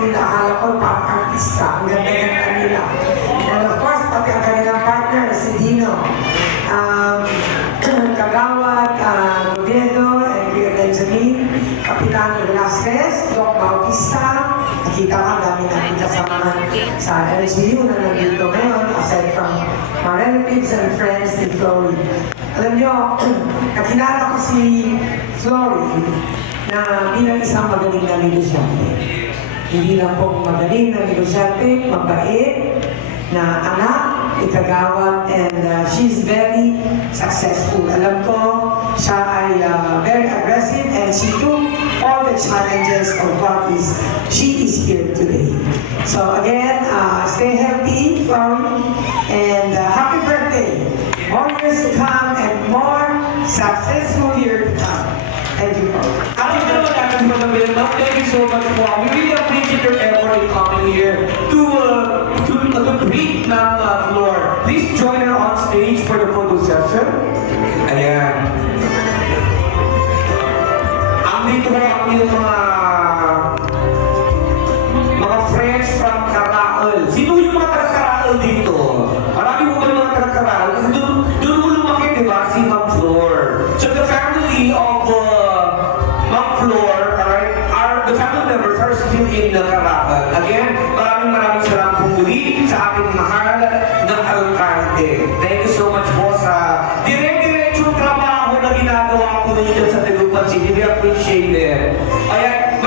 kanila, akala ko pang-artista. Ang ganda-ganda nila. And of course, pati ang kanilang partner, si Dino. Kagawad, Godiedo, and Kuya Benjamin, Kapitan Velasquez, Doc Bautista. Nakita ka, dami natin kasamahan sa LGU na nandito ngayon, aside from my relatives and friends ni Flory. Alam niyo, nakilala ko si Flory na bilang isang magaling na negosyante. Hindi lang po magaling na negosyante, mabait, na anak, ikagawad, and she's very successful. Alam ko, siya ay very aggressive and she took all the challenges of what she is here today. So again, stay healthy, Flory, and happy birthday. More years to come and more successful years to come. Thank you, Flory. Thank you so much, Juan. We really appreciate your effort in coming here to greet ng Flor. Please join her on stage for the photo session. Ayan. Ang dito ko yung mga friends from Karaal. Sino yung mga taga-Karaal dito? Marami mo ba yung mga taga-Karaal? Kasi doon mo lumaki, di ba? Si Ma'am Flor. So the family of Ma'am Flor, the family members are still in Karaal. Again, maraming salamat po muli sa ating mahal na alkalde. Thank you so much po sa dire-diretsong trabaho na ginagawa po ninyo sa Tagupan City. We appreciate it. Ayan,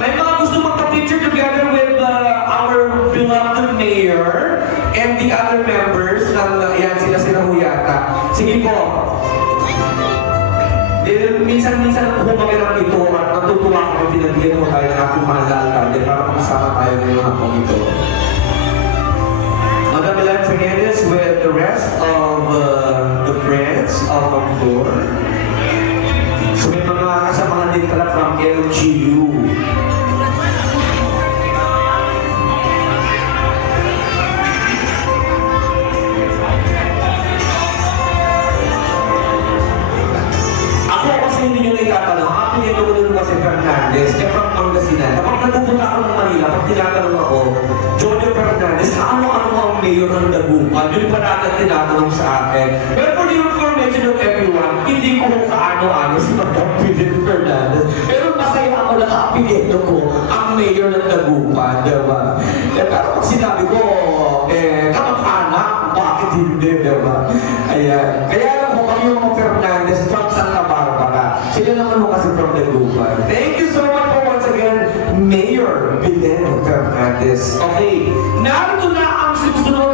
may mga gusto magpa-picture together with our beloved mayor and the other members ng yan sila ho yata. Sige po. Minsan humaganap ito at natutuwa kami pinagdiyan mo tayo ng ating mahal na alkalde para makasama tayo ng mga pong ito. Madam Milan Fernandez with the rest of the friends of our floor. So may mga kasamahan din pala from LGU. Hindi nyo na itatanong, pinito ko dito kasi Fernandez, kaya from Pangasinan. Kapag nagpupunta ako ng Manila, pag tinatanong ako, Jojo Fernandez, ano-ano ang mayor ng Dagupan? Yun pa natin tinatanong sa akin. Pero for the information of everyone, hindi ko kaano-ano si Madam Pidin Fernandez. Pero masaya ako na kapinito ko ang mayor ng Dagupan, diba? Pero pag sinabi ko, kamag-anak, bakit hindi, diba? Ayan. Kaya alam mo kami yung mga Fernandez from Santa Barbara. Sila naman mo kasi from Dagupan. Thank you so much for once again, Mayor Belen Fernandez. Okay, narito na ang susunod.